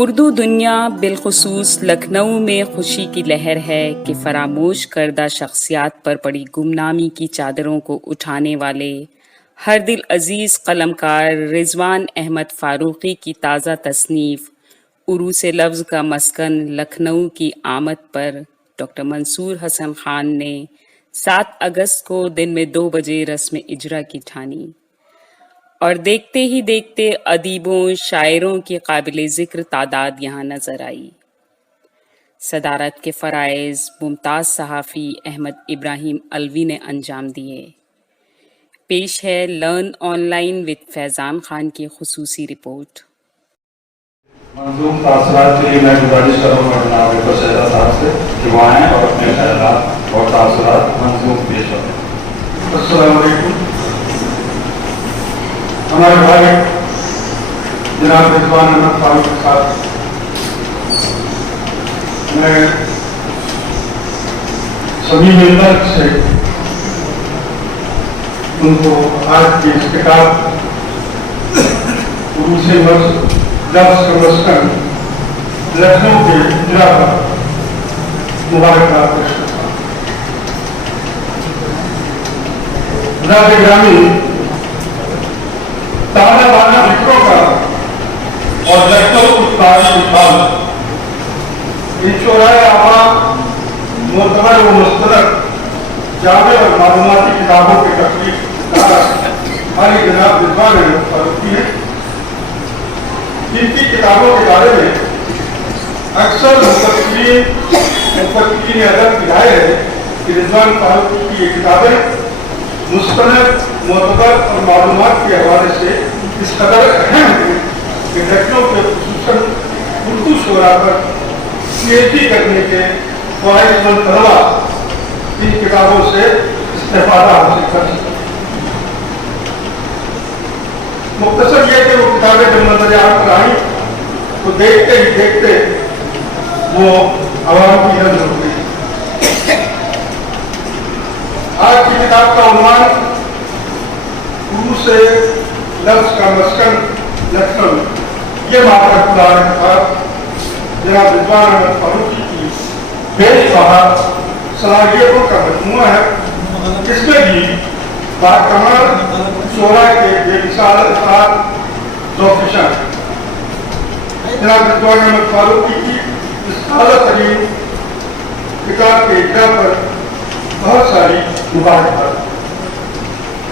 اردو دنیا بالخصوص لکھنؤ میں خوشی کی لہر ہے کہ فراموش کردہ شخصیات پر پڑی گمنامی کی چادروں کو اٹھانے والے ہر دل عزیز قلمکار رضوان احمد فاروقی کی تازہ تصنیف عروس لفظ کا مسکن لکھنؤ کی آمد پر ڈاکٹر منصور حسن خان نے 7 اگست کو دن میں 2 بجے رسم اجرا کی ٹھانی اور دیکھتے ہی دیکھتے ادیبوں شاعروں کی قابل ذکر تعداد یہاں نظر آئی۔ صدارت کے فرائض ممتاز صحافی احمد ابراہیم الوی نے انجام دیے۔ پیش ہے لرن آن لائن وتھ فیضان خان کی خصوصی رپورٹ۔ منظوم تاثرات کے لیے میں گزارش کروں گا جناب ڈاکٹر شہزاد صاحب سے کہ وہ آئیں اور اپنے خیالات اور تاثرات منظوم پیش کریں۔ السلام علیکم۔ ہمارے بھائی جناب رضوان احمد فاروقی صاحب، میں سبھی ممبر سے ان کو آج کی اس کتاب عروس لفظ کا مسکن لکھنؤ کے اجرا پر مبارکباد پیش کرتا ہوں۔ حضرات گرامی، تازہ بانا فکروں کا اور لکھنؤ کی تاریخی حال، ان شعراء آفاق معتبر و مستند جامع اور معلوماتی کتابوں کے تخلیق دار جناب رضوان احمد فاروقی ہیں۔ ان کی کتابوں کے بارے میں اکثر مفکرین ادب کی رائے ہے کہ رضوان فاروقی کی یہ کتابیں مستند معتبر اور معلومات کے حوالے سے اس قدر اہم ہیں کہ لکھنؤ کے خصوصاً اردو شعراء پر پی ایچ ڈی کرنے کے خواہش مند طلبا ان کتابوں سے استفادہ حاصل کر سکتے ہیں۔ مختصر یہ کہ وہ کتابیں جب نظر عام پر آئیں تو دیکھتے ہی دیکھتے وہ عوام کی نظر ہو گئی۔ آج کی کتاب کا عنوان عروس لفظ کا مسکن لکھنؤ، یہ مابعد قرآن کتاب جناب رضوان احمد فاروقی کی بیش بہا صلاحیتوں کا مجموعہ ہے۔ اس میں بھی باکمال شعراء کے بے مثال الفاظ ذوقشاں جناب رضوان احمد فاروقی کی اس اعلیٰ ترین کتاب کے اجرا پر بہت ساری مبارکباد۔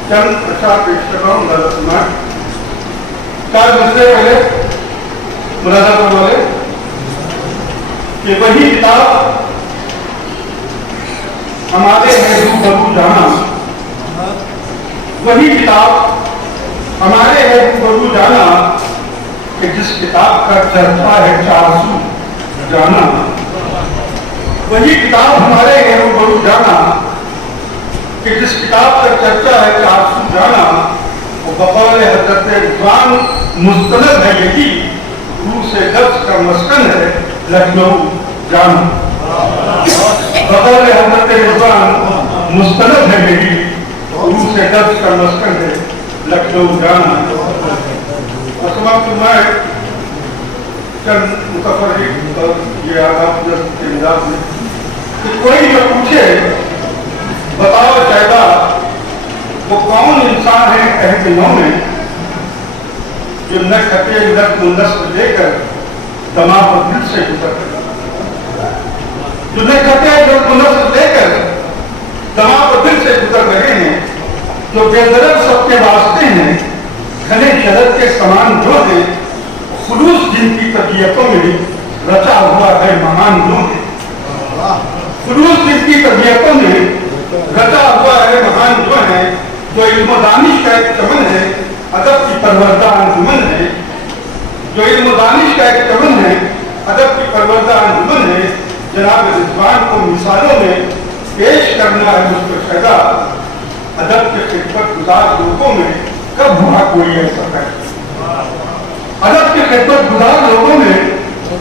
چند اشعار پیش کر رہا ہوں، ملازہ فرمائیں۔ 4 مسئلے پہلے ملازہ فرمائے کہ وہی کتاب ہمارے ہے روبرو جانا، وہی کتاب ہمارے ہے روبرو جانا کہ جس کتاب کا چرچا ہے 400 جانا، وہی کتاب ہمارے ہے روبرو جانا کہ جس کتاب کا چرچا ہے 400 جانا، وہ بقول حضرت رضوان مستند ہے، یہی عروس لفظ کا مسکن ہے لکھنؤ جانا۔ بقول حضرت رضوان مستند ہے، یہی عروس لفظ کا مسکن ہے لکھنؤ جانا۔ اسماء فرمائے چند متفرق اور یہ آداب کے انداز میں کہ کوئی جو پوچھے بتاؤ شہدا وہ کون انسان ہے عہد نو میں جو نہ کھٹے نظم و نسل لے کر دماغ و دل سے گزر رہے، جو نہ کھٹے نظم و نسل لے کر دماغ و دل سے گزر رہے ہیں، جو بے ضرب سب کے واسطے ہیں، گھنے شرط کے سامان جو ہیں، خلوص جن کی طبیعتوں میں رچا ہوا ہے مہان جو ہے، خلوص جن کی طبیعتوں میں رچا ہوا ہے مہان جو ہے، جو علم و دانش کا ایک چمن ہے، ادب کی پروردہ انجمن ہے، جو علم و دانش کا ایک چمن ہے، ادب کی پروردہ انجمن ہے، جناب رضوان کو مثالوں میں پیش کرنا ہے مستشہدہ، ادب کے خدمت گزار لوگوں میں کب ہوا کوئی ایسا پیدا، ادب کے خدمت گزار لوگوں میں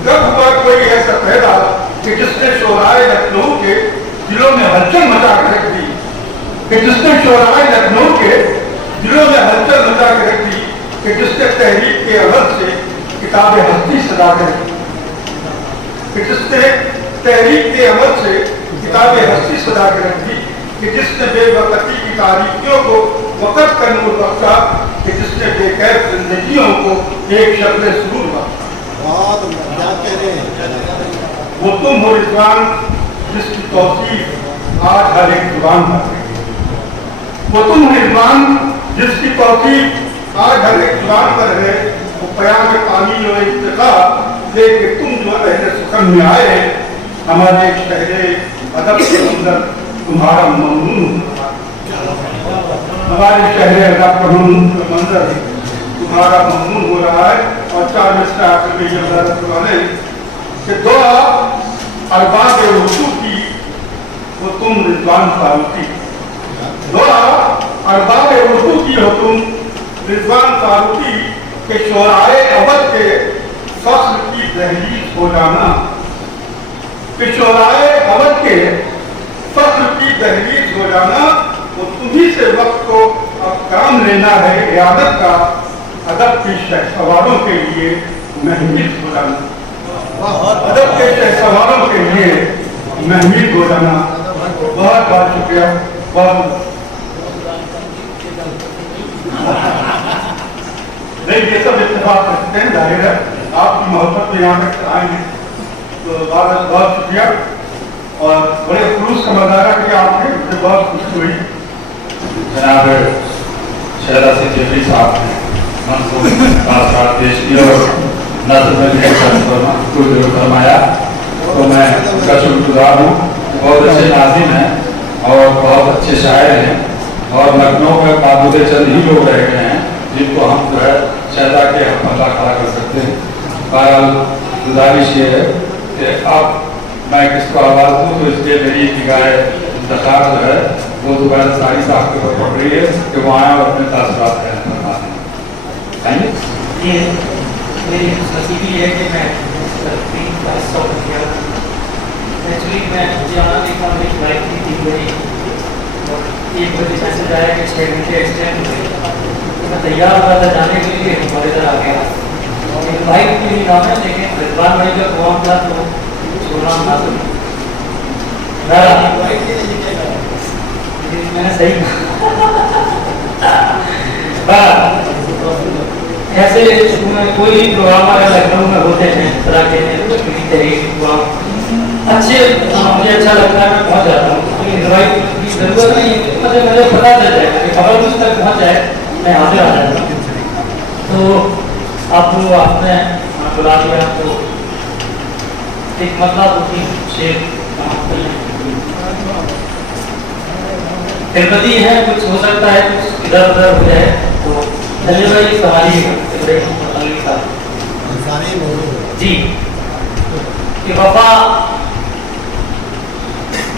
کب ہوا کوئی ایسا پیدا کہ جس نے شعرائے لکھنؤ کے دلوں میں ہلچل مچا کے رکھ دی، کہ جس نے شعرائے لکھنؤ کے دلوں میں ہلچل مچا کے رکھ دی، کہ جس نے تحریک کے عمل سے किताब हस्ती सदा करें कि जिसने तहरीक के अमल से किताब हस्ती सदा करें थी, कि जिसने बेवकती की तारीखियों को वक़्त का नूर बख्शा, कि जिसने बेकैफ जिंदगियों को एक शक्ल सुरूर बख्शा। क्या कह रहे हैं? वो तुम हो रिजवान जिसकी तौसीफ आज हर एक जुबान पर है। वो तुम हो रिजवान जिसकी तौसीफ आज हर एक जुबान पर है। वो प्याम कामी और इत्तिका लेके तुम जो अहले सुखन में आए, हमारे शहरे अदब के अंदर तुम्हारा ममनून, हमारे शहरे अदब का मंजर तुम्हारा ममनून हो रहा है। और 4 मिसरा आखिर में ये वाले कि दुआ अरबाब रुसू की वो तुम रिजवान फारूकी, दुआ अरबाब रुसू की हो तुम रिजवान फारूकी, के शोराए अवध के फख्र की दहलीज हो जाना, कि शोराए अवध के फख्र की दहलीज हो जाना। वो तुम्ही से वक्त को अब काम लेना है इयादत का, अदब की शहसवारों के लिए महमिद हो जाना, अदब के शहसवारों के लिए महमिद हो जाना। बहुत बहुत शुक्रिया। बहुत नहीं, ये सब इत्तेफाक करते हैं, जाहिर है आपकी मोहब्बत में यहाँ तक आएंगे, तो बहुत बहुत शुक्रिया। और बड़े खुलूस का मजारा किया आपने, मुझे बहुत खुशी हुई। जनाब शहरा से जबरी साहब ने मंसूर पेश किया और नजर फरमाया, तो मैं उनका शुक्रगुजार हूँ। बहुत अच्छे नाज़िम हैं और बहुत अच्छे शायर हैं, और लखनऊ में काबूले चंद ही लोग रह गए हैं जिनको हम जो है शहदा के हम अदा खड़ा कर सकते हैं। बहरहाल गुजारिश ये है कि अब मैं किसको आवाज़ दूँ, तो इसलिए मेरी निगाह इंतखाब जो है वो दोबारा सारी साहब के ऊपर पड़ रही है कि वो आए और अपने तासुरात बयान करवा दें। ये मेरी नसीबी है कि मैं तकरीब का हिस्सा बन गया। एक्चुअली मैं जाना देखा, मेरी फ्लाइट थी 3 बजे और 1 बजे मैसेज आया कि 6 घंटे एक्सटेंड हो गए। मैं तैयार हुआ था जाने के लिए, और इधर आ गया। एक फ्लाइट के लिए नाम है, लेकिन रिजवान भाई का कौन था तो छोड़ना था, तो मैंने सही ऐसे कोई भी प्रोग्राम अगर लखनऊ में होते हैं इस तरह के अच्छे, मुझे अच्छा लगता है, मैं पहुंच जाता हूँ। इनवाइट की जरूरत नहीं है, मुझे पता चल जाएगा कि खबर मुझ तक पहुंच जाए, मैं हाजिर आ जाता हूँ। तो आपने बुला दिया, तो एक मतलब होती शेर तिब्बती है, कुछ हो सकता है कुछ इधर उधर हो जाए, तो धन्यवाद संभालिएगा जी। कि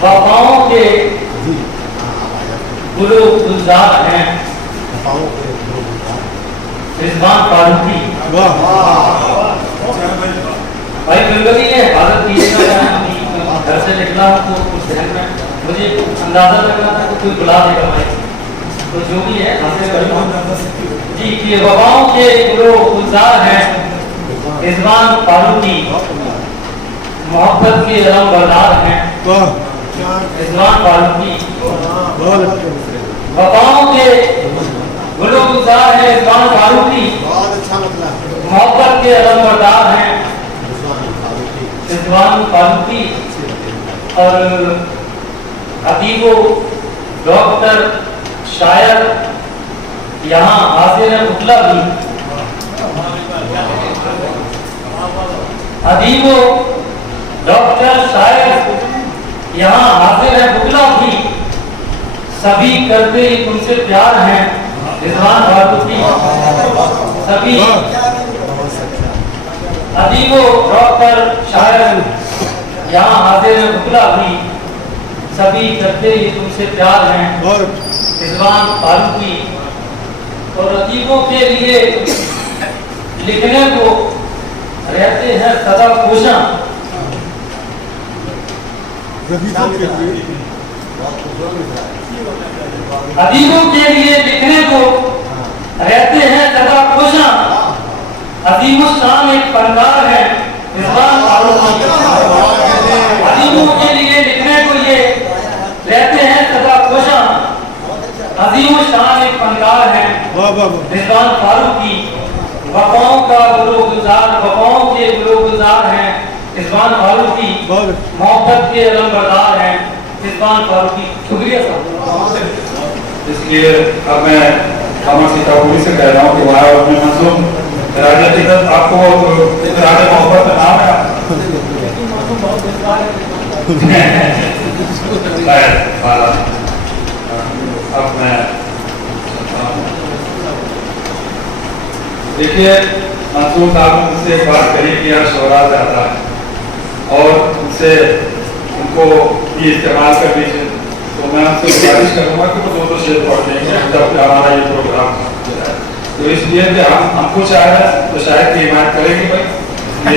वफाओं के गुलो गुलजार हैं रिजवान फारूकी। भाई बिल्कुल ये हिफाजत कीजिएगा, घर से निकला हूँ तो कुछ ध्यान में मुझे अंदाजा लग रहा था कि कोई बुला देगा भाई, तो जो भी है जी। कि वफाओं के गुलो गुलजार हैं रिजवान फारूकी, मोहब्बत के अलम बरदार हैं रिजवान फारूकी। वफाओं के गुलो गुलजार हैं रिजवान फारूकी, मोहब्बत के अलम बरदार हैं रिजवान फारूकी। और अदीबो डॉक्टर शायर यहाँ हाजिर है मुतला भी, अदीबो डॉक्टर शायर यहाँ हाजिर है मुतला भी, सभी करते ही तुमसे प्यार हैं रिजवान फारूकी। सभी अदीबो डॉक्टर शायर यहाँ हाजिर है मुतला भी, सभी करते ही तुमसे प्यार हैं रिजवान फारूकी। और अदीबों के लिए लिखने को रहते हैं सदा कोशा, अदीबों के लिए लिखने को रहते हैं सदा कोशा, अजीम शान एक फनकार है रिजवान फारूकी। अजीमों के लिए लिखने को ये रहते हैं सदा कोशा। अजीम शान एक फनकार है रिजवान फारूकी। वफाओं का गुलजार, वफाओं के गुलजार हैं रिजवान फारूकी। मोहब्बत के अलमबरदार हैं रिजवान फारूकी। शुक्रिया साहब। इसलिए अब मैं अमर सीतापुरी से कह रहा हूँ कि वहाँ अपने मंसूब राजा टिकट आपको राजा मोहब्बत का नाम है। अब मैं देखिए मंसूर साहब ने मुझसे एक बात कही कि यार शोहरा जाता है और उनसे उनको ये इस्तेमाल कर लीजिए, तो मैं उनसे गुजारिश करूँगा कि वो दो शेर पढ़ देंगे जब हमारा ये प्रोग्राम है। तो इसलिए कि हमको चाहे तो शायद की हिमायत करेंगे भाई,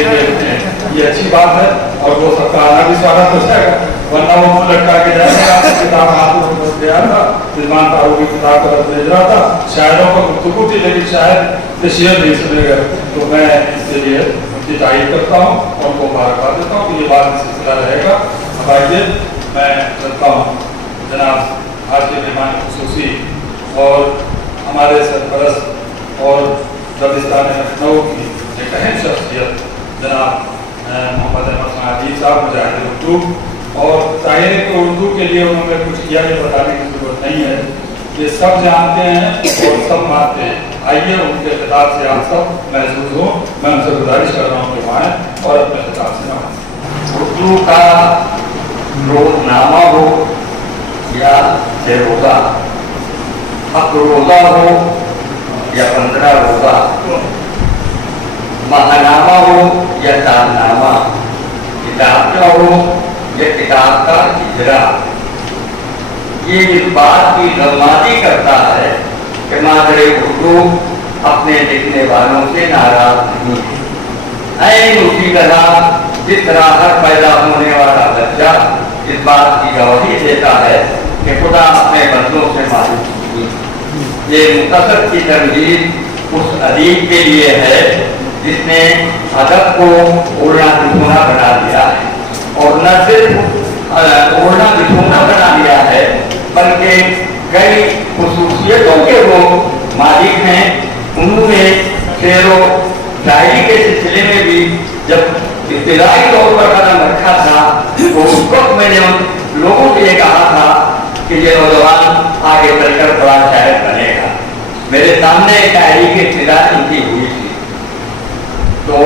ये अच्छी बात है और वो सबका आना भी स्वागत हो जाएगा, वरना वो मुँह लटका के जाएगा। किताब हाथ में गया था, रिजवान फारूकी की किताब तरफ भेज रहा था, शायरों को गुफ्तगू थी लेकिन शायद के शेर नहीं सुने गए। तो मैं इसके लिए उनकी तारीफ करता हूँ और उनको मुबारकबाद देता हूँ कि ये बात सिलसिला रहेगा। अब आइए मैं चलता हूँ जनाब आज के मेहमान खुसूसी और हमारे सरपरस्त और दबिस्तान लखनऊ की एक अहम शख्सियत जनाब मोहम्मद अहमद अदीब साहब मुजाहिद उर्दू। और जाहिर है कि उर्दू के लिए उन्होंने कुछ किया ये बताने की जरूरत नहीं है, ये सब जानते हैं और सब मानते हैं। आइए उनके खिताब से आप सब महसूस हो, मैं उनसे गुजारिश कर रहा हूँ कि वहाँ और अपने खिताब से ना। उर्दू का रोजनामा हो या रोजा, हक रोजा हो या 15 रोजा, महानामा हो या सालनामा, किताब का हो या किताब का हिजरा, ये इस बात की गमाती करता है कि मादरे उर्दू अपने लिखने वालों से नाराज नहीं है। ऐन उसी तरह जिस तरह हर पैदा होने वाला बच्चा इस बात की गवाही देता है कि खुदा अपने बंदों से मालूम नहीं। ये मुख्तसर की तरजीह उस अदीब के लिए है जिसने अदब को ओढ़ना बिछोना बना दिया है, और न सिर्फ ओढ़ना बिछोना बना दिया है बल्कि कई खुसूसियतों के वो मालिक हैं। उन्होंने शेरो शायरी के सिलसिले में भी जब इब्तिदाई तौर पर कदम रखा था तो उस वक्त मैंने उन लोगों से ये कहा था कि ये नौजवान आगे चलकर बड़ा शायर बनेगा। मेरे सामने शायरी की इब्तिदा उनकी हुई थी। तो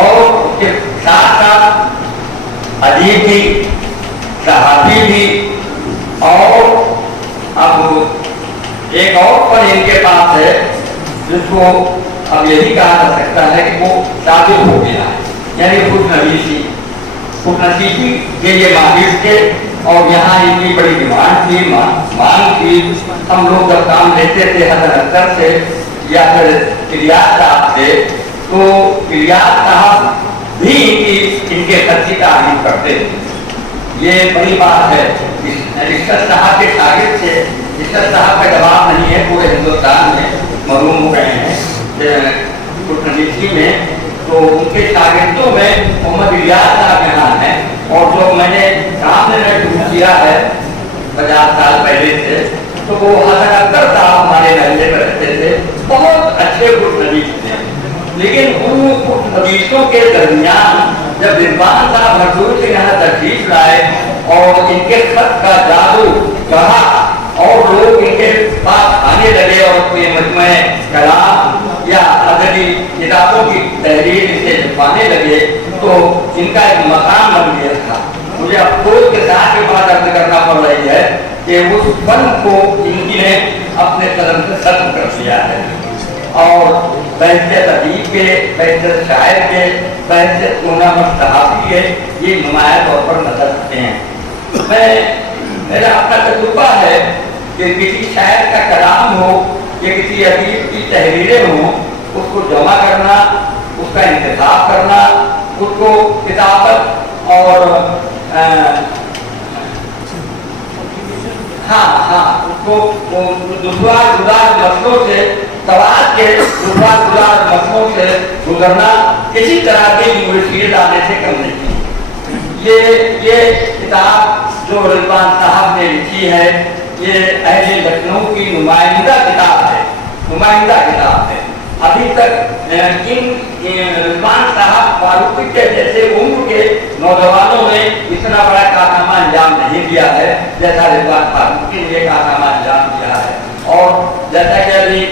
और उसके साथ साथ अदीब भी, सहाफ़ी भी, और अब एक और फन इनके पास है जिसको अब यही कहा जा सकता है कि वो साबित हो गया है, यानी खुशनसीबी के ये माहिर थे। और यहाँ इनकी बड़ी डिमांड थी, मांग थी। हम लोग जब काम लेते थे हसन अख्तर से या फिर इलियास साहब से, तो इलियास साहब भी इनके खत की तारीफ करते थे। ये बड़ी बात है। इशरत साहब के शागिर्द थे, इशरत साहब का जवाब नहीं है, पूरे हिंदुस्तान में मरूम हो गए हैं खुशनसीबी में। तो उनके शागिर्दों में मोहम्मद इलियास साहब यहाँ हैं, और जो मैंने काम लेना शुरू किया है 50 साल पहले से, तो वो हसन अख्तर साहब हमारे महल्ले में रहते थे। बहुत अच्छे खुशनसीब थे, लेकिन उन खुशनसीबों के दरमियान जब रिजवान साहब हजूर से यहाँ तशरीफ लाए और इनके खत का जादू कहा और लोग इनके पास आने लगे और अपने मजमे कलाम या अदबी किताबों की तहरीर इसे छुपाने लगे, तो इनका एक मकाम बन गया था। मुझे अफसोस के साथ ये बात अर्ज करना पड़ रही है कि उस फन को इनने अपने कलम से खत्म कर दिया है, और बहसे अदीब के, बहसे शायर के, बहसे सहाफ़ी के ये नुमाया तौर पर नजर आते हैं। मेरा अपना तजुर्बा है कि किसी शायर का कलाम हो या किसी अदीब की तहरीरें हों, उसको जमा करना, उसका इंतखाब करना, उसको किताबत और उसको दुश्वार मसलों से सवाल के गुजार मसलों से गुजरना किसी तरह की मुश्किल आने से कम नहीं। ये किताब जो रिजवान साहब ने लिखी है, ये अहले लखनऊ की नुमाइंदा किताब है। अभी तक इन रिजवान साहब फारूकी के जैसे उम्र के नौजवानों ने इतना बड़ा कारनामा अंजाम नहीं दिया है जैसा रिजवान फारूकी ने कारनामा अंजाम दिया है। और जैसा कि अभी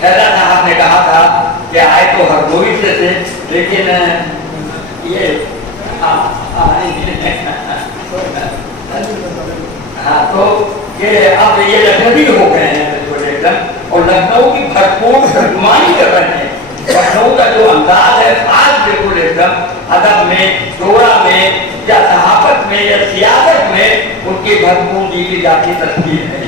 खैरा साहब ने कहा था कि आए तो हरदोई से थे, लेकिन ये हाँ तो ये अब ये लखनवी हो गए हैं एकदम, और लखनऊ की भरपूर तर्जुमानी कर रहे हैं। लखनऊ का जो अंदाज है आज बिल्कुल एकदम अदब में, दोरा में या सहाफत में या सियासत में उनकी भरपूर दी जाती तस्वीर है।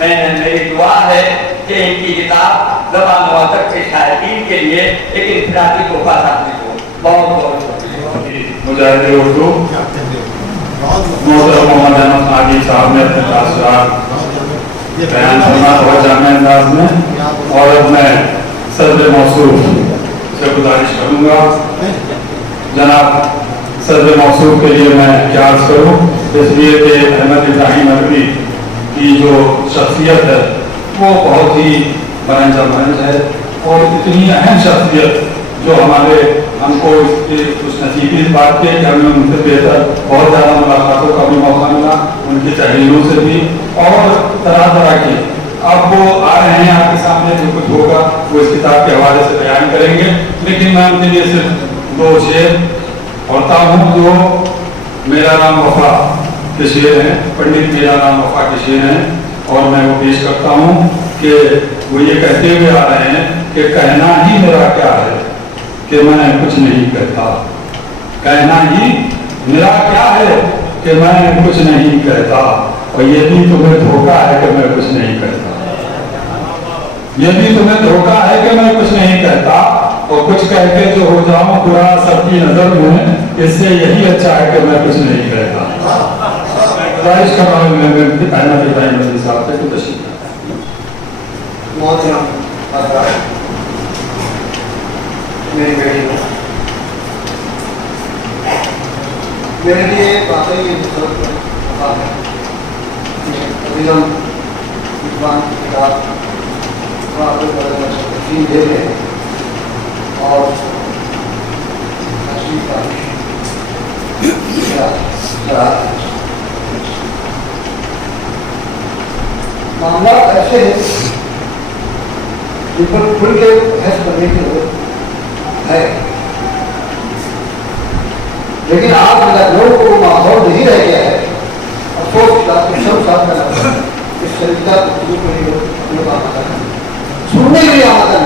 ये मेरी दुआ है कि इनकी किताब ज़बान मुअत्तब के शायकीन के लिए एक इनफरादी तोहफा साबित हो। बहुत बहुत मुजाहिद उर्दू मोहतरम मोहम्मद अहमद सादी साहब ने अपने तासुरात बयान करना बहुत जामे अंदाज में, और अब मैं सदर मौसूफ से गुजारिश करूँगा, जनाब सदर मौसूफ के लिए मैं क्या अर्ज करूँ। इसलिए कि अहमद इब्राहिम अरबी की जो शख्सियत है वो बहुत ही मनज है, और इतनी अहम शख्सियत जो हमको कुछ नसीबी इस बात के कि हमें उनसे बेहतर बहुत ज़्यादा मुलाकातों का भी मौका मिला, उनकी तहरीरों से भी, और तरह तरह के अब वो आ रहे हैं आपके सामने, जो कुछ होगा वो इस किताब के हवाले से बयान करेंगे। लेकिन मैं उनके लिए सिर्फ दो शेर पढ़ता हूँ जो मेरा नाम वफा के शेर हैं, पंडित मेरा नाम वफा के शेर हैं, और मैं वो पेश करता हूँ कि वो ये कहते हुए आ रहे हैं कि कहना ही मेरा क्या है कि मैं कुछ नहीं कहता, कहना ही मेरा क्या है कि मैं कुछ नहीं कहता, और ये भी तुम्हें धोखा है कि मैं कुछ नहीं कहता, ये भी तुम्हें धोखा है कि मैं कुछ नहीं कहता, और कुछ कह के जो हो जाऊं बुरा सबकी नजर में, इससे यही अच्छा है कि मैं कुछ नहीं कहता। ख्वाहिश कर रहा हूँ अहमद इब्राहिम साहब से कुछ तशरीफ मेरी बेटी हो, मेरे लिए वाकई ये बात है। अभिगम विद्वान किताब दे रहे हैं और मामला ऐसे है जिन पर खुल के बहस करने की जरूरत है, लेकिन आज लखनऊ को माहौल नहीं रह गया है। अफसोस सब साथ में इस संहिता सुनने के लिए आमदन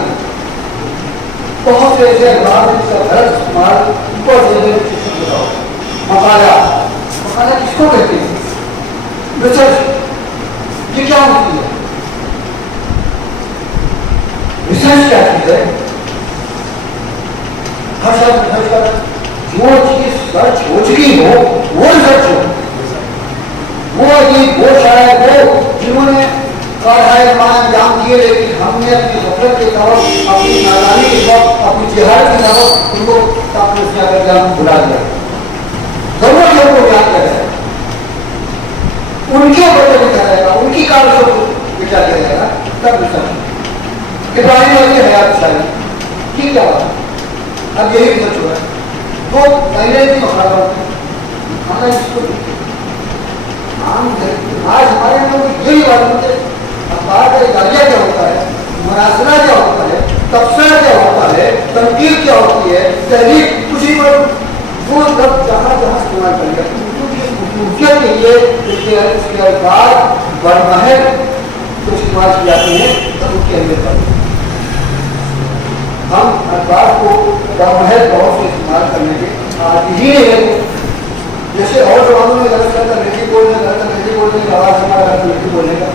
बहुत से ऐसे अखबार में इसका गलत इस्तेमाल बताओ। मकाला किसको कहते हैं? रिसर्च ये क्या होती है? रिसर्च क्या चीज है? हर शब्द जो चीज सर्च हो चुकी हो वो रिसर्च हो, वो शायद वो जिन्होंने अंजाम किए, लेकिन हमने अपनी गफलत के तरफ, अपनी नादानी के तरफ, अपनी जिहाद की तरफ उनको भुला दिया। जरूरत है उनको याद कर रहे हैं, उनके ऊपर लिखा जाएगा, उनकी कार्य को विचार किया जाएगा, तब रिसर्च इब्राहिम अली हयात शाही की क्या बात है। अब यही रिसर्च हो रहा है। तो पहले भी मसला हमें इसको आज हमारे अंदर यही बात होती है। अखबार का इदारिया क्या होता है, मुनासरा क्या होता है, तबसरा क्या होता है, तनकीद क्या होती है, तहरीक कुछ ही पर वो सब जहाँ इस्तेमाल करेगा के लिए इसके अल्फाज बरमहल जो इस्तेमाल किए जाते हैं तब उसकी अहमियत बढ़ती है। हम अखबार को बरमहल बहुत से इस्तेमाल करने के आदि ही नहीं है। जैसे और जवानों में गलत करता अंग्रेजी बोलने का आवाज़ हमारा अंग्रेजी बोलने का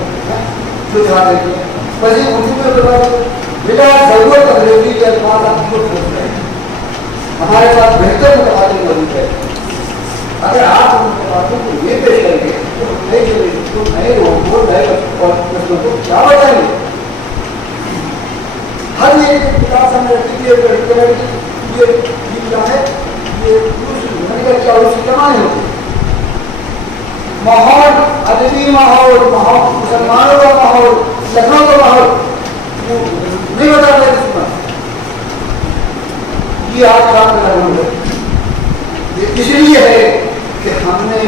जो ध्यान देती है, वैसे उर्दू में बिना जरूरत अंग्रेजी के अल्फाज आपको हमारे पास बेहतर मुतबादिल मौजूद है। अगर आप उन मुतबादिलों को ये पेश करेंगे तो नए लोगों को नए और प्रश्नों को क्या बताएंगे? हर एक किताब सामने रखी थी, ये क्या है, ये क्या उसकी कमाई होती है। माहौल, अदबी माहौल, मुसलमानों का माहौल, लखनऊ का माहौल नहीं बता रहे दुश्मन। ये आज का लखनऊ है, ये इसलिए है कि हमने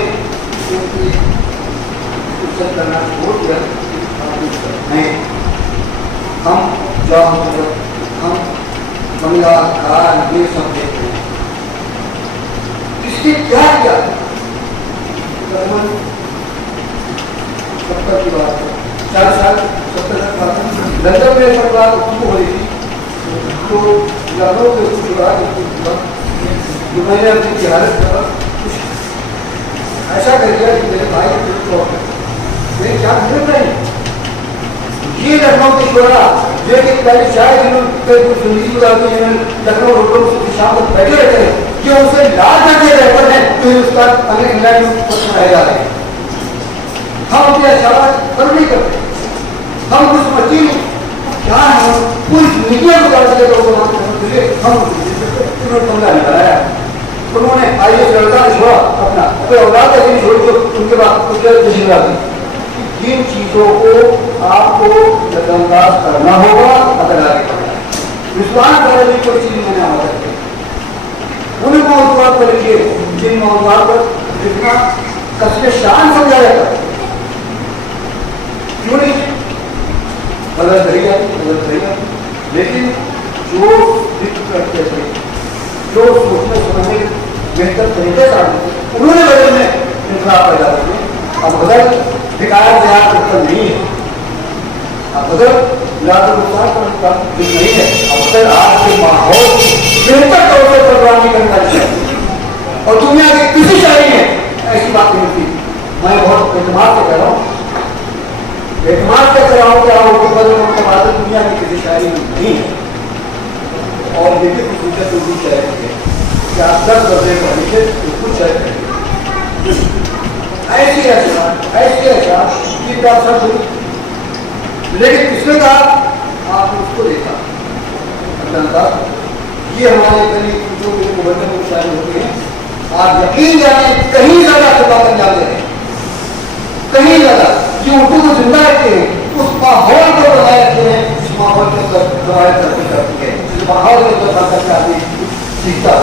उनकी इज्जत करना छोड़ दिया। नहीं, हम जॉब, हम बंगला कार ये सब देखते हैं। इसके क्या किया? सत्तर की बात है, 40 साल 70 तक बात है, लंदन में सब बात शुरू हो रही थी, तो लखनऊ के उसकी बात जो मैंने अपनी जिहारत करा कुछ ऐसा कर दिया कि मेरे भाई मैं क्या मिल रहे हैं। ये लखनऊ के छोड़ा जो कि पहले 4 दिनों कुछ जिंदगी गुजारते हैं, लखनऊ रोडों में शाम तक बैठे रहते हैं, जो उसे लाल करके रहते हैं तो हिंदुस्तान अन्य इंग्लैंड में बनाए जा रहे हैं। हम अपने इशारा कर नहीं करते, हम कुछ मची क्या है, पूरी जिंदगी गुजार सके तो हम कमला निकाला। उन्होंने आइए लड़का ने छोड़ा अपना, अपने औलाद का दिन छोड़ के उनके बाद जिन चीजों को आपको नजरअंदाज करना होगा अगर आगे बढ़ना। विश्वास करने की कोई चीज मैंने आ सकती, उन मौजूद पर लिखिए जिन मौजूद पर जितना कसम शान समझा जाता है। क्यों नहीं गलत रहेगा, लेकिन जो जिक्र करते थे, जो सोचने समझने बेहतर तरीके से उन्होंने बदल में इंकलाब पैदा किए। अब बदल शिकायत नहीं है, अब बदल नहीं है, अब बदल आज के माहौल बेहतर तौर पर प्रोग्राम करना चाहिए। और दुनिया के किसी शायरी में ऐसी बात नहीं होती। मैं बहुत एतमाद से कह रहा हूँ, एतमाद से कह रहा हूँ कि आप दुनिया की किसी शायरी में नहीं है। और देखिए कुछ शायरी है कि आप 10 दर्जे पढ़ने से कुछ शायरी ऐसी लेकिन पिछले का आपने उसको देखा जनता, ये हमारे करीब जो मुबद्दल शायरी होती है। आप यकीन जाने कहीं ज्यादा खिलाफत जाते हैं, कहीं ज्यादा ये उर्दू को जिंदा रखते हैं, उस माहौल को बनाए रखते हैं, उस माहौल के अंदर हमारे तरक्की करती है, उस माहौल के अंदर तरक्की आदमी सीखता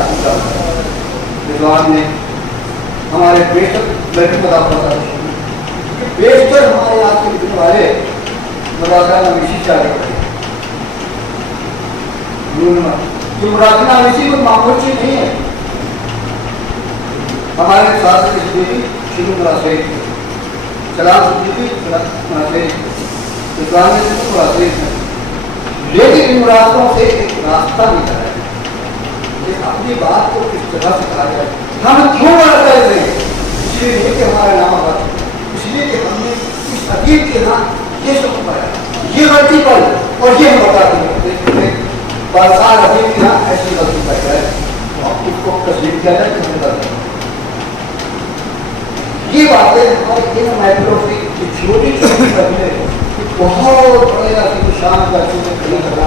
विद्वान ने हमारे बेशक लड़की मदाफा बेशतर हमारे आज के लिखने वाले मुरादा नवीसी चाहे ये मुरादा नवीसी कोई मामूली चीज नहीं है। हमारे साथ शुरू मुरादे सलाम लेकिन इन मुरादों से एक रास्ता निकला है, अपनी बात को किस तरह से कहा जाए, हम क्यों गलत कर रहे हैं। इसलिए नहीं कि हमारा नाम आबाद, इसलिए कि हमने इस अतीत के नाम ये सब पाया, ये गलती पर और ये हम बता दें बाजार अतीत के नाम ऐसी गलती कर जाए और उसको तस्लीम किया जाए कि हमने गलती। ये बातें हमारे इन माइक्रो से छोटी छोटी कभी बहुत बड़े शान का खड़ी करना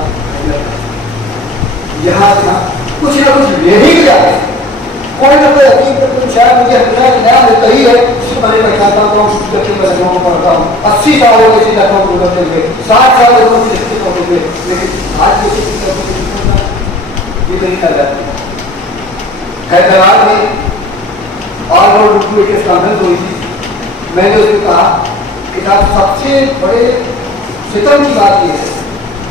यहाँ कुछ ना कुछ ले ही गया। कोई ना कोई अतीत पर कुछ शायद मुझे नया मिलता ही है, उसको मैंने पहचानता हूँ, लखनऊ में पढ़ता हूँ, 80 साल हो गए लखनऊ में गुजरते हुए, 60 साल हो गए होते हुए, लेकिन आज ये नहीं कर जाती। हैदराबाद में ऑल ओवर एजुकेशन कॉन्फ्रेंस हुई थी, मैंने उसको कहा कि आप सबसे बड़े सितम की बात यह है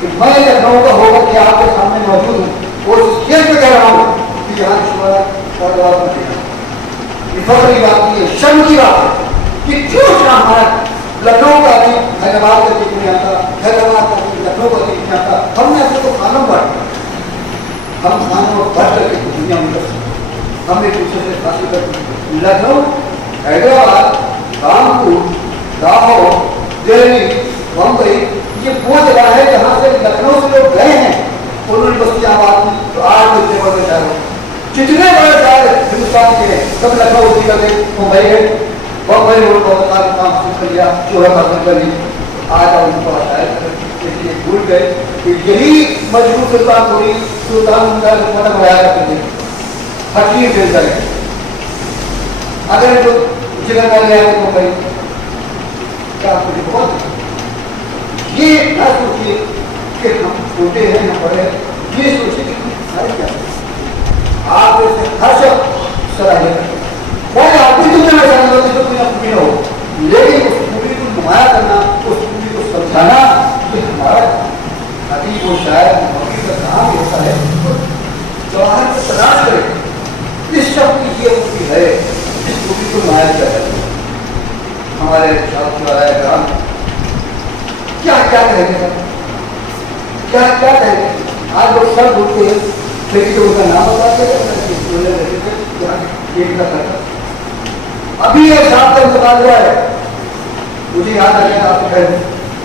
कि मैं लखनऊ का होकर के आपके सामने मौजूद हूँ और स्टेज पे कह रहा हूँ कि यहाँ फख्र की बात नहीं है, शर्म की बात है कि क्यों हमारा लखनऊ का भी हैदराबाद का चीज नहीं आता, हैदराबाद का लखनऊ का चीज नहीं आता। हमने अपने को खानों बढ़, हम खानों को बढ़ करके दुनिया में हमने दूसरे से हासिल कर लखनऊ, हैदराबाद, कानपुर, लाहौर, दिल्ली, बम्बई, ये वो जगह है जहाँ से लखनऊ से लोग गए हैं, उन्होंने बस्तियाँ आबाद की। तो आज जितने बड़े शहर जितने बड़े शहर हिंदुस्तान के हैं सब लखनऊ निकल गए, मुंबई है, बम्बई बहुत सारे काम हासिल कर लिया, शोहरत हासिल कर ली। आज उनको शायद भूल गए कि यही मजबूत सुल्तानपुरी सुल्तान मतलब बनाया करते थे हकीम खेलता है अगर तो जिला वाले आए तो भाई क्या आपको बहुत ये ना सोचिए कि हम छोटे हैं हम बड़े हैं ये सोचिए कि सारे क्या आप ऐसे हर शब्द सराहनीय करते हैं भाई आपको तुमने ऐसा नहीं होता तो कोई ना हो लेकिन उस पूरी को नुमाया करना उस पूरी को समझाना ये हमारा अभी वो शायद मौके का काम होता है तो जवाहर को तलाश करें इस शब्द की ये उसकी है इस पूरी को नुमाया किया जाता है हमारे छात्र ग्राम क्या क्या कहेंगे सर क्या क्या कहेंगे आज लोग सब बोलते हैं लेकिन तो उनका नाम बताते हैं अभी एक साल का इंतकाल हुआ है मुझे याद आ गया आपको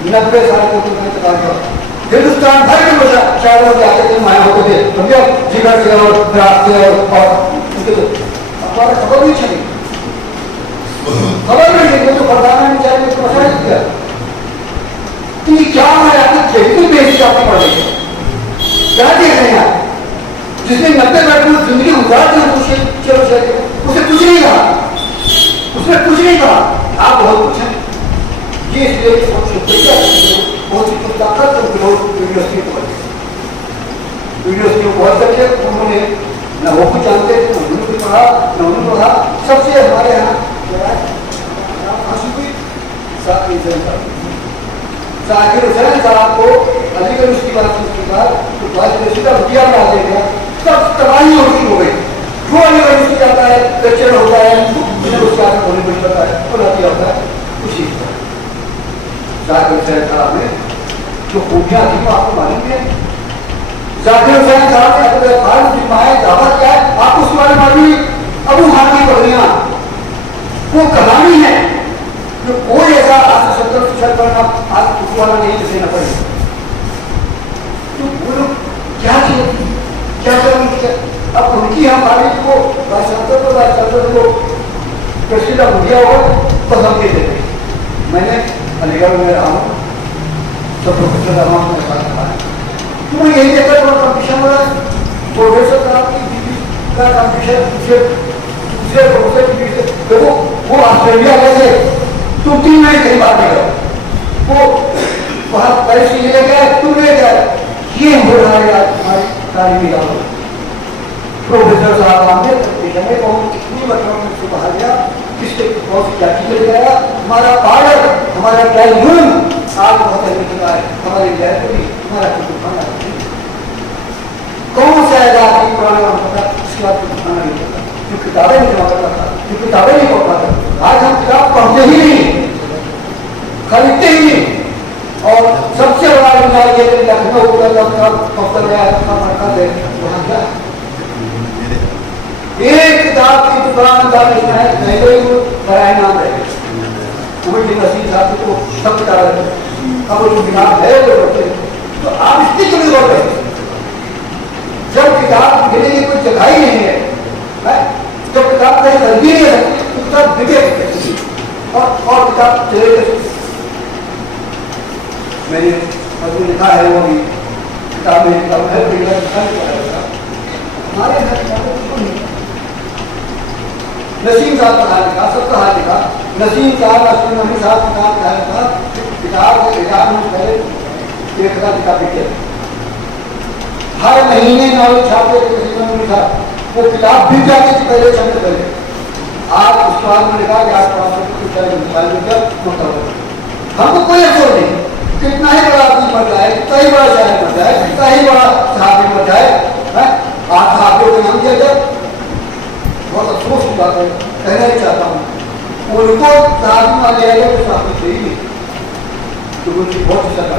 90 साल को इंतकाल हुआ हिंदुस्तान भर के शायरों के आते थे माया होते थे समझो जिगर से और द्रास से और हमारा खबर नहीं चली खबर नहीं चली तो प्रधानमंत्री चाहे तो पता नहीं किया कि क्या हमारे आपको कितनी बेसिक आपको पड़ रही है क्या देख रहे हैं जिसने 90 साल की जिंदगी गुजार दी उसे कुछ नहीं कहा उसने कुछ नहीं कहा आप बहुत कुछ हैं ये इसलिए बहुत ही ताकत यूनिवर्सिटी को यूनिवर्सिटी को बहुत करके उन्होंने न वो कुछ जानते थे न उन्होंने कुछ पढ़ा न उन्होंने पढ़ा सबसे हमारे यहाँ जाकिर हुसैन साहब को अलीगढ़ उसकी बात सुनने के बाद तो बात रुपया बना दे गया सब तबाही होनी हो गई जो अलीगढ़ उसकी जाता है लेक्चर होता है उसके आगे होने को होता है दिया होता है कुछ ही जाकिर हुसैन साहब ने जो खूबियाँ थी वो आपको मालूम है जाकिर हुसैन साहब ने अपने भारत जिम्माए दावा किया है आपको उसके बारे में मालूम है अबू खान की पत्नियाँ वो कहानी है जो कोई ऐसा आज 70% करना आज उसको वाला नहीं देना पड़ेगा तो वो लोग क्या चाहिए क्या करेंगे अब उनकी हमारी को को प्रसिद्ध दिया होगा तो हम दे देते मैंने अलीगढ़ में रहा हूँ तो प्रोफेसर रहमान मेरे साथ रहा है तो मैं यही देखा थोड़ा कंपटीशन हो रहा है प्रोफेसर साहब की का कंपटीशन दूसरे प्रोफेसर की बीच देखो वो ऑस्ट्रेलिया गए थे तुम 3 महीने कहीं बात नहीं करो वो वहाँ पैरिस ले गए तुम ले गए ये हो रहा है आज हमारी तारीखी का प्रोफेसर साहब हमने में बहुत इतनी मतलब मुझसे बाहर गया किसके बहुत क्या चीजें गया हमारा पार्लर हमारा कैलून आज बहुत अच्छी चुका है हमारी लाइब्रेरी हमारा खाना कौन सा है आपकी पुराना नाम पता इसके बाद खाना नहीं पता जो किताबें नहीं जमा करता था जो किताबें नहीं पढ़ पाते आज हम किताब पढ़ते ही नहीं खरीदते ही नहीं और सबसे बड़ा मिसाल ये लखनऊ का दफ्तर गया वहाँ क्या एक किताब की दुकान का है नहीं तो बराए नाम रहे उमर नसीब साहब को सब किताब अब जो किताब है वो रखते तो आप इसकी क्यों नहीं बोल रहे जब किताब मिलने की कोई जगह ही नहीं है जब किताब कहीं गंदी नहीं है तो किताब बिके और किताब चले मैंने जो लिखा है वो भी किताब में किताब है हमारे घर नसीम साहब का हाल लिखा सबका हाल लिखा नसीम साहब नसीम साहब का नाम क्या था किताब के एग्जाम में पहले 1000 किताब लिखे हर महीने नौ छापे लिखा वो किताब बिक जाती थी पहले समय पहले आज उसके बाद में लिखा कि आज हमको कोई अफसोस नहीं कितना ही बड़ा आदमी मर जाए कितना ही बड़ा शायर मर जाए कितना ही बड़ा सहाबी मर जाए आज सहाबियों के नाम दिया जाए बहुत अफसोस की बात है कहना ही चाहता हूँ उनको सहाबी मान लिया जाए तो सहाबी थे ही नहीं तो उनकी बहुत इच्छा था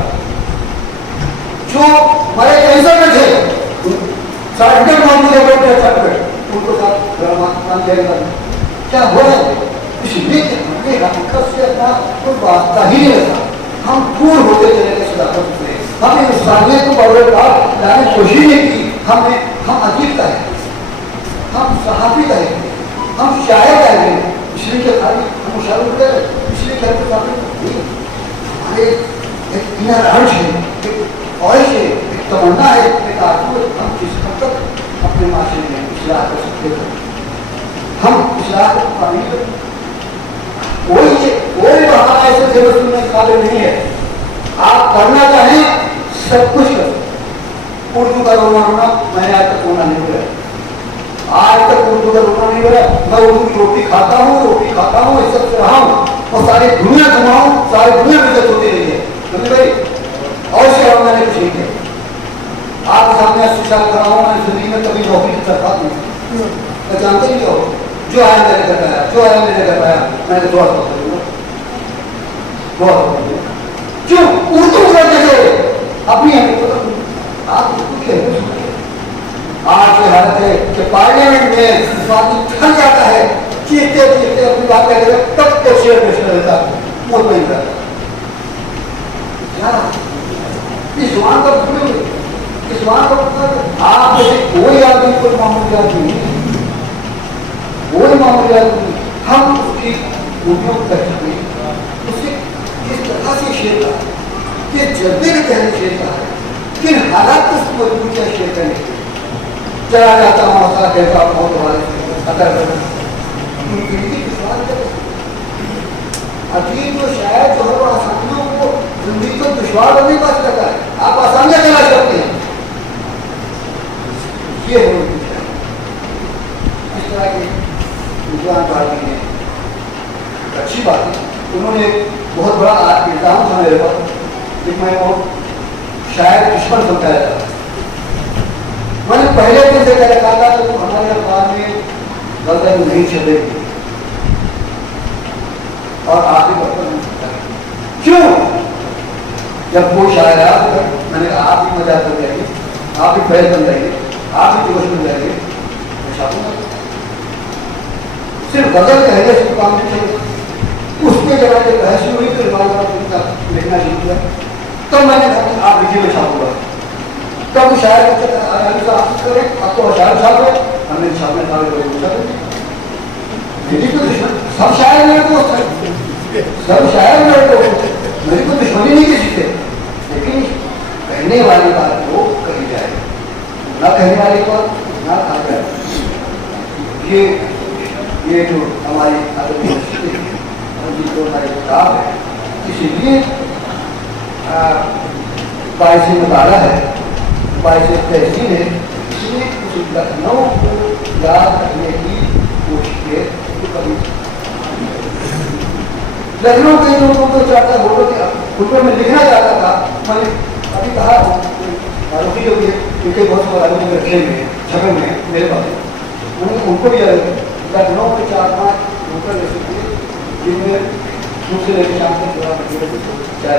जो हमारे कैंसर में थे सर्टिफिकेट मान लिया गया सर्टिफिकेट उनको साथ क्या हो रहा है इसलिए कोई वास्ता ही नहीं रहता हम दूर होते चले गए सदाकत से हमने इंसानियत को बरकरार लाने की कोशिश नहीं की हम अजीब का है हम सहाफी का है हम शायर का है इसलिए कि खाली हम शायर इसलिए कहते हमारे एक इनर अर्ज है, एक ख्वाहिश है, एक तमन्ना है, एक आरज़ू है, हम किस हद तक अपने माशरे में इस्लाह कर सकते हैं, हम इस्लाह को पानी कर कोई बहाना ऐसे जरूरत में काबिल नहीं है। आप करना चाहें सब कुछ कर। उर्दू का रोना रोना मैंने आज तक रोना नहीं बोला, आज तक उर्दू का रोना नहीं बोला। मैं उर्दू की रोटी खाता हूँ, इस सब से रहा हूँ और सारी दुनिया घुमाऊँ, सारी दुनिया में इज्जत होती रही है। समझे भाई? और से और मैंने कुछ नहीं किया। आपके सामने शिक्षा कर रहा हूँ, मैंने जिंदगी में कभी नौकरी की तरफ नहीं, मैं जानते नहीं हो जो आया मेरे घर आया, जो आया मेरे घर आया, मैंने दुआ करूँगा क्यों उर्दू करते थे अपनी आप उर्दू के आज की हालत है कि पार्लियामेंट में आदमी थक जाता है, चीखते चीखते अपनी बात कहते हैं, तब तो शेयर पेश कर देता मुझ नहीं करता। इस जुबान का भूल, इस जुबान का आप जैसे कोई आदमी कोई मामूली आदमी नहीं, कोई मामूली आदमी नहीं, हम उसकी खूबियों को देख सकते हैं, उससे किस तरह से शेयर का, किस जज्बे में कहने शेयर का है, किन हालात को उसको मजबूर किया शेयर करने के चला जाता हूँ मसला कहता हूँ बहुत हमारे अदर अजीब जो शायद जो है वो आसानियों को जिंदगी को दुश्वार नहीं बच सकता है, आप आसानियाँ तलाश करते हैं, ये है इस तरह के विद्वान पार्टी ने अच्छी बात है। उन्होंने बहुत बड़ा इल्जाम था मेरे पर, लेकिन मैं वो शायद दुश्मन समझाया था। मैंने पहले दिन से कह रखा था तो हमारे अखबार में गलत नहीं चलेगी और आप ही क्यों जब वो शायद मैंने कहा आप भी मजाक कर जाएंगे, आप भी फैल बन जाएंगे, आप भी दोस्त बन जाएंगे, सिर्फ गजल कहने से काम नहीं चलेगा। उसके जगह जब बहस हुई तो लिखना शुरू किया, तब मैंने कहा आप लिखिए, मैं छापूंगा। तब शायद करें आप तो शायर छाप है, हमने छापने सब शायर मेरे दोस्त है, सब शायर मेरे दोस्त, मेरी कोई दुश्मनी नहीं किसी से, लेकिन कहने वाली बात को कही जाए, ना कहने वाली बात ना कहा जाए। ये जो हमारी जो हमारी किताब है, इसीलिए बाईस मुताला है, 22 तहसील है, इसलिए उस लखनऊ को याद रखने की कोशिश है। तो कभी लखनऊ के जो तो चाहता फोटो के फोटो में लिखना चाहता था, मैंने अभी कहा आरोपी जो उनके बहुत सारे रखे में छपे में मेरे पास, मैंने उनको भी लखनऊ के 4-5 होटल ऐसे थे जिनमें दूसरे लेके शाम तक चाय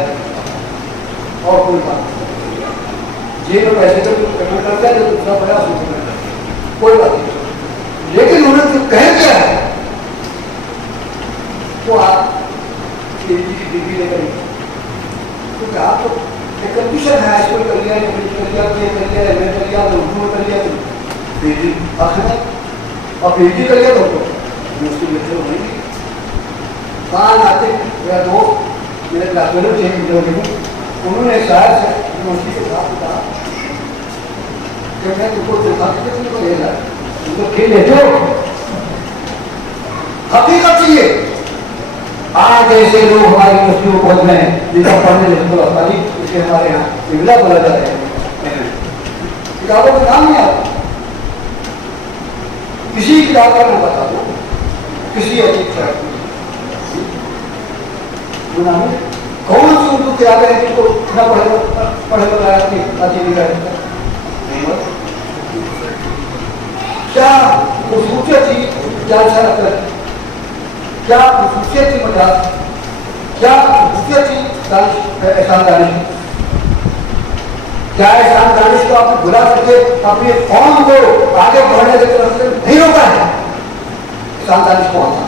और कोई बात ये तो पैसे तो पेमेंट करता है तो दूसरा प्रयास होता है, कोई बात नहीं। लेकिन उन्होंने जो कह दिया है वो आप डिग्री लेकर, क्योंकि आप तो एक कंडीशन है, हाईस्कूल कर लिया, कर लिया, कर लिया, एमए कर लिया, उर्दू कर लिया, तो पीएचडी और पीएचडी कर लिया तो मुश्किल बच्चे नहीं कान आते। मेरा दोस्त मेरे क्लासमेट थे, उन्होंने शायद से यूनिवर्सिटी के साथ कहा कि मैं तुमको दिखा के तुमको ले जाए, तुमको खेल ले जो हकीकत चाहिए। आज ऐसे लोग हमारी यूनिवर्सिटियों को पहुंच गए हैं जिनका पढ़ने लिखने को लगता नहीं, इसके हमारे यहाँ इगला बोला जाता है, किताबों का नाम नहीं आता, किसी किताब का नाम बता दो, किसी अजीब कौन सी उर्दू किताब है जिनको न पढ़े बताया कि अच्छी नहीं रहता, क्या खूबसूरत थी जालसा रखकर, क्या खूबसूरत थी मजाज, क्या खूबसूरत थी एहसान दानिश, क्या एहसान दानिश को आप बुला सके अपने कौम को आगे बढ़ने की तरफ से नहीं रोका है। एहसान दानिश कौन था?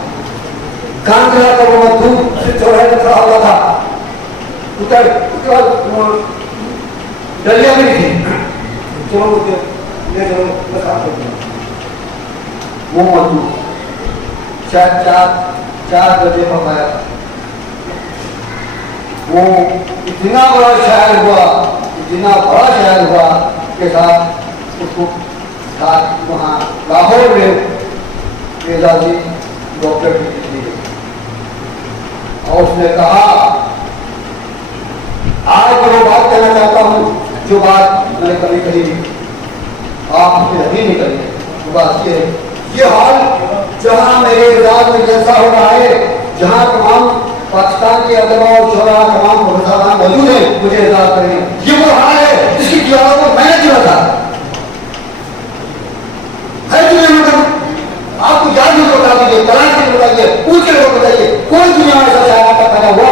काम करा कर वो धूप से चौराहे में खड़ा हुआ था, उतर उसके बाद डलिया में थी, चलो ले चलो बस आप वो मजदूर शायद 4 बजे पकाया, वो इतना बड़ा शायर हुआ, इतना बड़ा शायर हुआ के साथ उसको वहाँ लाहौर में एजाजी डॉक्टर की दी गई और उसने कहा आज मैं वो बात कहना चाहता हूँ जो बात मैंने कभी कही आप उसमें यकीन नहीं करेंगे। वो बात ये है, ये हाल जहाँ मेरे इजाज में जैसा हो रहा है, जहाँ तमाम पाकिस्तान के अदबा और शोरा तमाम मुहताराम मौजूद हैं, मुझे इजाज करेंगे, ये वो हाल है जिसकी दीवारों को मैंने चुना था। हर दुनिया में आपको याद नहीं बता दीजिए, तलाश के बताइए, पूछ के लोग बताइए, कोई दुनिया में ऐसा शायर का पैदा हुआ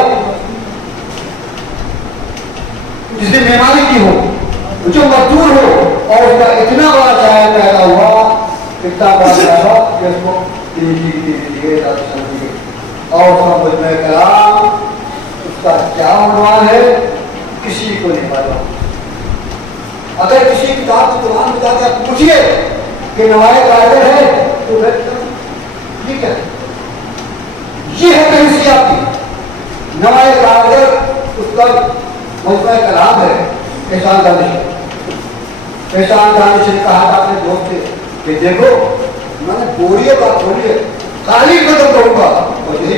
जिसने मेहमानी की हो, जो मजदूर हो और उसका इतना बड़ा शायर पैदा हुआ, इतना बड़ा शायर कि उसको और सब में कलाम उसका क्या उन्वान है किसी को नहीं मालूम। अगर किसी किताब की कुरान में जाकर आप पूछिए कि नवाए कायदे है तो ठीक है, ये है करेंसी आपकी। नवाए कायदे उसका मौजूदा कलाम है। एहसान दानिश ने कहा था अपने दोस्त से कि देखो मैंने बोलिए बात बोलिए खाली खत्म करूंगा और यही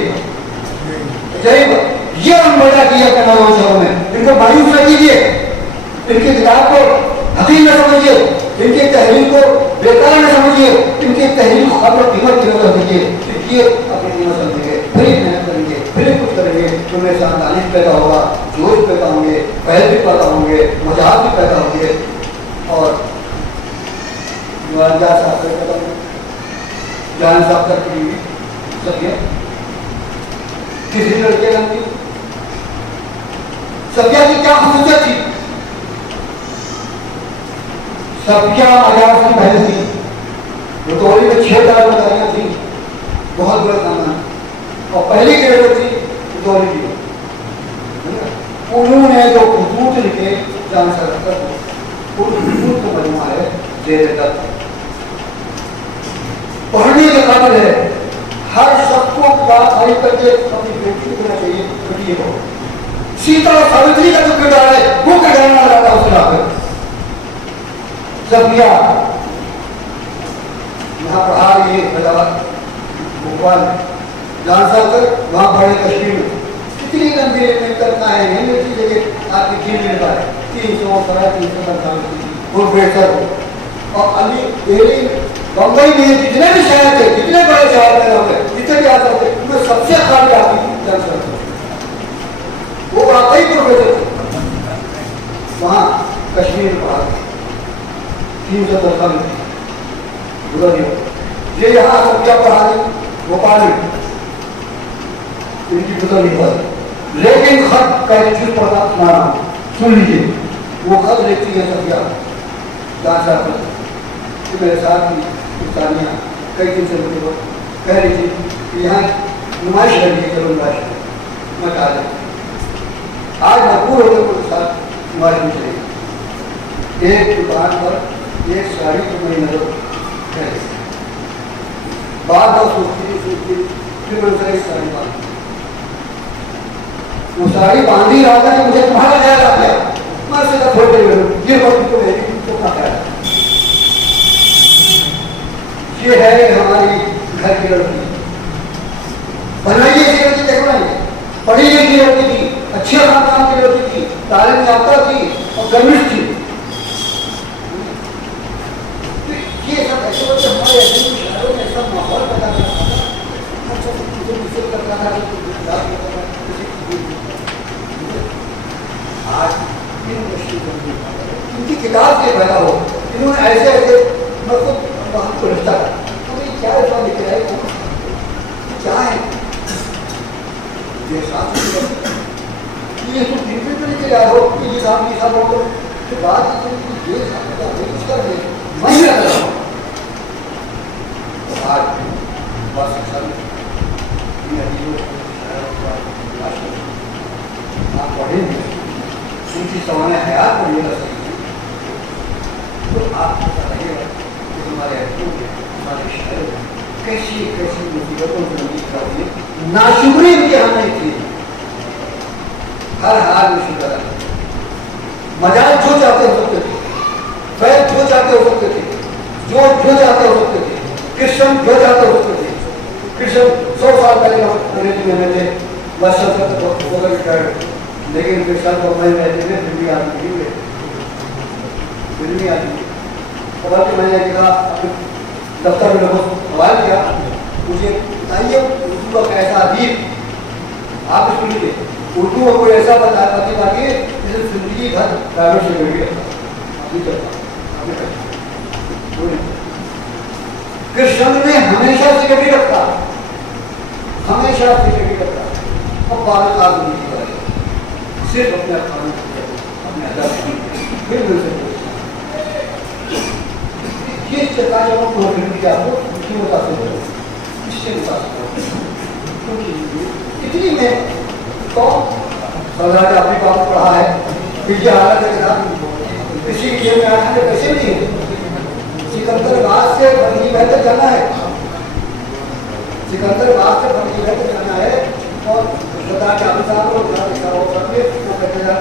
ये अनबड़ा किया करना शहरों में। इनको मायूस न कीजिए, इनकी किताब को हकीम न समझिए, इनकी तहरीर को बेकार न समझिए, इनकी तहरीर को अपनी कीमत की नजर दीजिए, ये अपनी कीमत समझेंगे, फिर मेहनत करेंगे, फिर कुछ करेंगे तो मेरे साथ तालीम पैदा होगा, जोश पैदा होंगे, पहल भी पैदा होंगे, मजाक भी पैदा होंगे। और जान साहब तक की सबिया किसी लड़के का नहीं, सबिया की क्या खूबियत थी? सबिया आजाद की बहन थी, रतौली में 6 दारोमदारियां थी, बहुत बड़ा खानदान और पहली ग्रेड में थी रतौली की। उन्होंने जो खतूत लिखे जान साहब तक उस खतूत को मजमूआ है जेर तक पढ़ने के काबिल है। हर शख्स को बात आई करके अपनी बेटी को चाहिए बेटी हो। सीता और सावित्री का जो किरदार है वो किरदार ना रहा उसके आगे सबिया यहाँ पढ़ा रही है भोपाल जान साहब वहाँ पढ़े कश्मीर में। कितनी गंभीर में करना है नहीं मिलती जगह आपकी चीज मिल रहा है 300 350 वो बेहतर हो। और अली दिल्ली बम्बई में जितने भी शहर थे, जितने बड़े शहर पैदा हुए, जितने भी आते थे, उनमें सबसे खाली आपकी जनसंख्या वो वाकई प्रोफेसर थे। वहाँ कश्मीर में पढ़ा 310 में ये यहाँ सब्जा पढ़ा रही भोपाल में, इनकी गुजर नहीं हुआ। लेकिन खत का एक चीज पढ़ना सुना रहा हूँ, सुन लीजिए। वो खत लिखती है सब्जा दादा मेरे साथ ही सानिया कई दिन से मुझे कह रही थी कि यहाँ नुमाइश लगी है, चलो नुमाइश मैं कहा आज मजबूर होकर मेरे साथ नुमाइश में चलेगी। एक दुकान पर एक साड़ी को मेरी नजर है, बार बार सोचती फिर मैंने एक साड़ी बांधी। वो साड़ी बांधी रहा था कि मुझे तुम्हारा ख्याल आ गया, मैं सीधा छोड़ ये वक्त तो मेरी कितना ख्याल है। ये है हमारी घर की लड़की, बनाइए ऐसी लड़की कैसे बनाइए? पढ़ी लिखी लड़की थी, अच्छे खानदान की लड़की थी, तालीम याफ्ता थी और गर्मिष्ठ थी। ये सब ऐसे बच्चे हमारे ऐसे शहरों में सब माहौल पैदा करता था। आज इनकी किताब से पैदा हो, इन्होंने ऐसे ऐसे मतलब को रिश्ता तो क्या रिश्ता लिख रहा है क्या है ये साथ ये तो दिन पे लेके जा हो कि ये साहब हो तो बात ये इसका मैं ही रख रहा हूँ आज बस आप पढ़ेंगे उनकी सवाल हयात पढ़िएगा तो आप बताइएगा हमारे हमारे शहर कैसी कैसी मुसीबतों से नाशुक्री उनके यहाँ नहीं थी। हर हाल में शुक्र है। मजाक जो चाहते हो सकते थे, वैद जो चाहते हो सकते थे, जो चाहते हो सकते थे, कृष्ण जो चाहते हो सकते थे। कृष्ण 100 साल पहले अंग्रेजी में थे, लेकिन कृष्ण को मैं रहते थे फिर भी आदमी नहीं हुए, फिर भी आदमी। और मैंने कहा दफ्तर में लोगों सवाल किया, मुझे बताइए उर्दू का कैसा अदीब आप इसको लीजिए, उर्दू को कोई ऐसा बताती ताकि जैसे जिंदगी भर प्राइवेट सेक्रेटरी अभी चलता कृष्ण ने हमेशा सेक्रेटरी रखा, हमेशा सेक्रेटरी रखा। और 12 आदमी सिर्फ अपने खाने अपने अदब फिर मिल सकते ये सरकार जब आपको क्या हो क्यों बता सकते हो, इससे बता सकते हो इतनी में तो सरदार आपने बात पढ़ा है पीछे हालत है कि किसी की जेब में 8 आने पैसे नहीं है। सिकंदराबाद से बंगी बेहतर जाना है, सिकंदराबाद से बंगी बेहतर जाना है। और सरदार के आप साहब लोग वो करके वो कहते हैं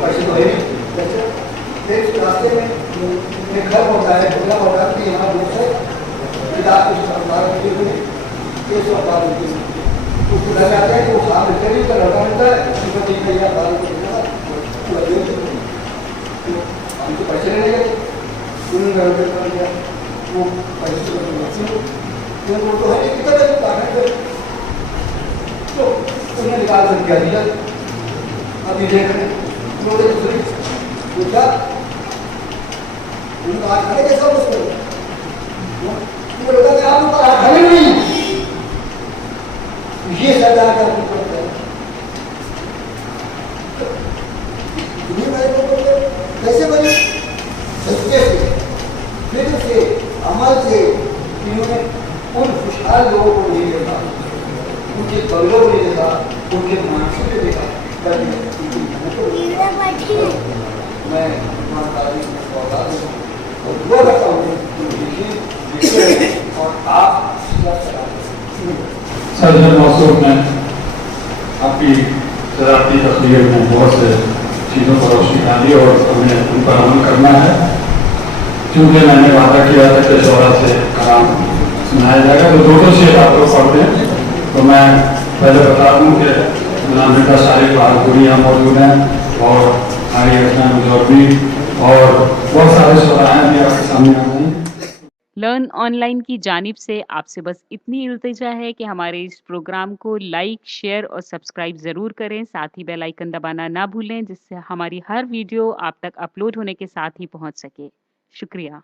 पैसे तो है नहीं, एक रास्ते में एक घर होता है, खुला होता है कि यहाँ लोग से किताब कुछ सरकार के लिए ये सरकार उसको घर जाते हैं कि वो साहब मिलते नहीं, तो लड़का मिलता है उसको ठीक है यार बाल को हम तो पैसे नहीं लेंगे उन्होंने घर पे कर दिया वो पैसे तो है कितना पैसे तो उन्हें निकाल कर दिया दिया। अभी देख रहे उन्होंने दूसरी पूछा उनको आज खाने कैसा उसको बता कि आप ऊपर आज खाने नहीं, ये सरदार का पड़ता है कैसे बने सच्चे से फिर से अमल से इन्होंने उन खुशहाल लोगों को नहीं देखा, उनके बंगलों में देखा, उनके मानसिक में देखा। मैं और दुआ करता हूँ और आप सर्जन मौसूफ ने आपकी शरारती तस्वीर में बहुत से चीज़ों पर रोशनी डाली और हमें उन पर अमल करना है। क्योंकि मैंने वादा किया था कि शौरा से कलाम सुनाया जाएगा, तो 2 शेर आप लोग पढ़ते हैं। तो मैं पहले बता दूँ कि गुलाम शारिक बहादुरी यहाँ मौजूद हैं और हमारी रचना मुजौरबी और बहुत सारे शौराएँ भी आपके सामने आ रही हैं। लर्न ऑनलाइन की जानिब से आपसे बस इतनी इल्तिजा है कि हमारे इस प्रोग्राम को लाइक, शेयर और सब्सक्राइब ज़रूर करें। साथ ही बेल आइकन दबाना ना भूलें, जिससे हमारी हर वीडियो आप तक अपलोड होने के साथ ही पहुंच सके। शुक्रिया।